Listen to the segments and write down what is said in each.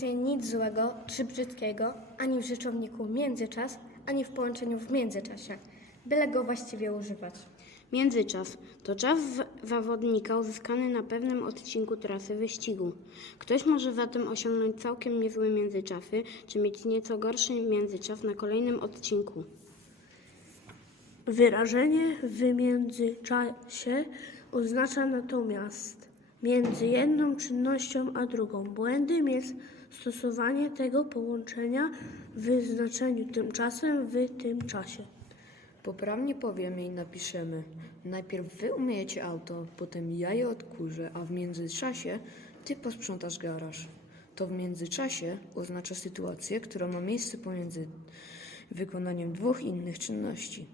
się nic złego czy brzydkiego ani w rzeczowniku międzyczas, ani w połączeniu w międzyczasie, byle go właściwie używać. Międzyczas to czas zawodnika uzyskany na pewnym odcinku trasy wyścigu. Ktoś może zatem osiągnąć całkiem niezłe międzyczasy, czy mieć nieco gorszy międzyczas na kolejnym odcinku. Wyrażenie w międzyczasie oznacza natomiast między jedną czynnością a drugą. Błędem jest stosowanie tego połączenia w znaczeniu tymczasem w tym czasie. Poprawnie powiemy i napiszemy. Najpierw wy umyjecie auto, potem ja je odkurzę, a w międzyczasie ty posprzątasz garaż. To w międzyczasie oznacza sytuację, która ma miejsce pomiędzy wykonaniem dwóch innych czynności.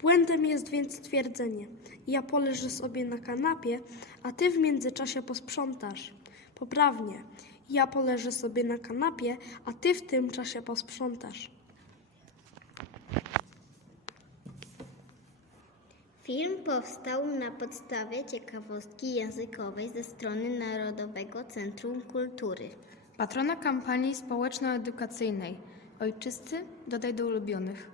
Błędem jest więc twierdzenie: Ja poleżę sobie na kanapie, a ty w międzyczasie posprzątasz. Poprawnie: Ja poleżę sobie na kanapie, a ty w tym czasie posprzątasz. Film powstał na podstawie ciekawostki językowej ze strony Narodowego Centrum Kultury. Patrona kampanii społeczno-edukacyjnej. Ojczyscy dodaj do ulubionych.